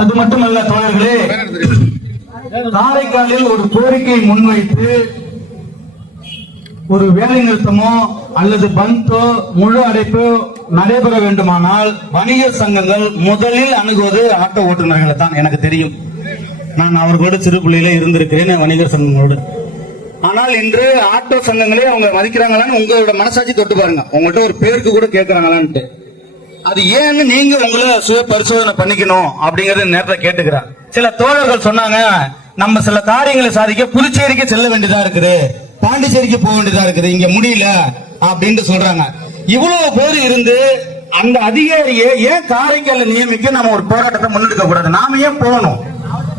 அது மட்டுமல்ல தோழர்களே காரைக்காலில் ஒரு கோரிக்கை முன்வைத்து ஒரு வேலை நிறுத்தமோ அல்லது பந்தோ முழு அடைப்போ நடைபெற வேண்டுமானால் வணிக சங்கங்கள் முதலில் அணுகுவது ஆட்டோ ஓட்டுநர்களை தான் எனக்கு தெரியும். நான் அவர்களோடு சிறு பிள்ளையில இருந்திருக்கிறேன் வணிகர் சங்கங்களோடு. ஆனால் இன்று ஆட்டோ சங்கங்களே அவங்க மதிக்கிறாங்களான்னு உங்களோட மனசாட்சி தொட்டு பாருங்க. உங்கள்கிட்ட ஒரு பேருக்கு கூட கேட்கறாங்களான்ட்டு. அது ஏன்னு நீங்க உங்களை சுய பரிசோதனை பண்ணிக்கணும் அப்படிங்கறது நேரத்தை கேட்டுக்கிறார் சில தோழர்கள் சொன்னாங்க நம்ம சில காரியங்களை சாதிக்க புதுச்சேரிக்கு செல்ல வேண்டியதா இருக்குது. பாண்டிச்சேரிக்கு போக வேண்டியதா இருக்குது. இங்க முடியல அப்படின்ட்டு சொல்றாங்க. இவ்வளவு பேர் இருந்து அந்த அதிகாரியை ஏன் காரைக்கால நியமிக்க நம்ம ஒரு போராட்டத்தை முன்னெடுக்க கூடாது நாம ஏன் போகணும்?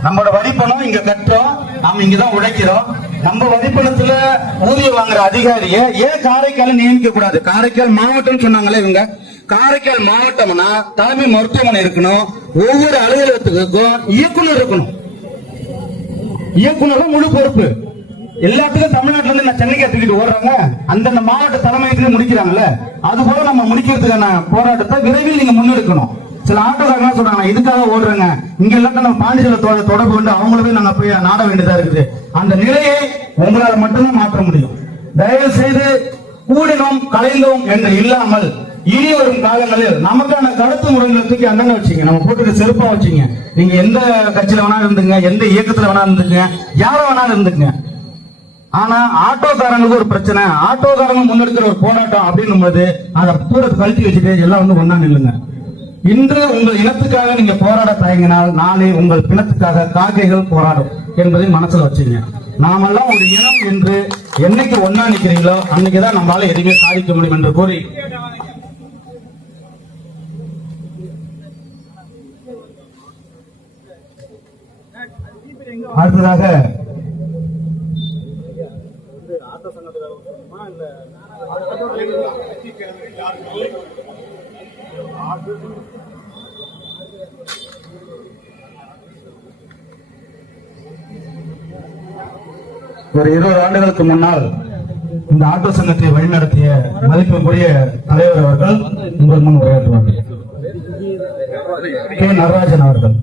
நம்மளோட வரிப்பணம் இங்க கட்டுறோம். நாம இங்கதான் உழைக்கிறோம். நம்ம வதிப்பணத்துல ஊதியம் வாங்குற அதிகாரிய ஏன் காரைக்கால நியமிக்க கூடாது? காரைக்கால் மாவட்டம் சொன்னாங்களே இவங்க. காரைக்கால் மாவட்டம்னா தலைமை மருத்துவமனை இருக்கணும். ஒவ்வொரு அலுவலகத்துக்கும் இயக்குனர் இருக்கணும். இயக்குனர் முழு பொறுப்பு. எல்லாத்துக்கும் தமிழ்நாட்டுல இருந்து நான் சென்னைக்கு தூக்கிட்டு ஓடுறாங்க. அந்தந்த மாவட்ட தலைமையத்துல முடிக்கிறாங்கல்ல. அது போல நம்ம முடிக்கிறதுக்கான போராட்டத்தை விரைவில் நீங்க முன்னெடுக்கணும். சில ஆட்டோக்காரங்க சொல்றாங்க இதுக்காக ஓடுறேங்க. இங்க எல்லாத்தையும் நம்ம பாண்டிச்சேரி தொடர்பு கொண்டு அவங்களுமே நாங்க போய் நாட வேண்டியதா இருக்குது. அந்த நிலையை உங்களால மட்டும்தான் மாற்ற முடியும். தயவு செய்து கூடினோம் கலைந்தோம் என்று இல்லாமல் இனி வரும் காலங்களில் நமக்கான கருத்து முறைகளை தூக்கி அண்ணன் வச்சுங்க. நம்ம போட்டுட்டு செருப்பா வச்சுங்க. நீங்க எந்த கட்சியில வேணா இருந்துங்க எந்த இயக்கத்துல வேணா இருந்துங்க யார வேணாலும் இருந்துங்க ஆனா ஆட்டோக்காரங்களுக்கு ஒரு பிரச்சனை. ஆட்டோக்காரங்க முன்னெடுக்கிற ஒரு போராட்டம் அப்படின்னும் போது அதை தூரத்தை கழட்டி வச்சுட்டு எல்லாம் வந்து ஒன்னா நில்லுங்க இன்று உங்கள் இனத்துக்காக நீங்க போராட தயங்கினால் நாளை உங்கள் பிணத்துக்காக காக்கைகள் போராடும் என்பதை மனசுல வச்சுங்க. நாமெல்லாம் ஒரு இனம் என்று என்னைக்கு ஒன்னா நிக்கிறீங்களோ அன்னைக்குதான் நம்மளால எதுவுமே சாதிக்க முடியும் என்று கூறி. அடுத்ததாக ஒரு இருபது ஆண்டுகளுக்கு முன்னால் இந்த ஆட்டோ சங்கத்தை வழிநடத்திய மதிப்புக்குரிய தலைவர் அவர்கள் உங்கள் முன் உரையாற்றுவார்கள். கே. நடராஜன் அவர்கள்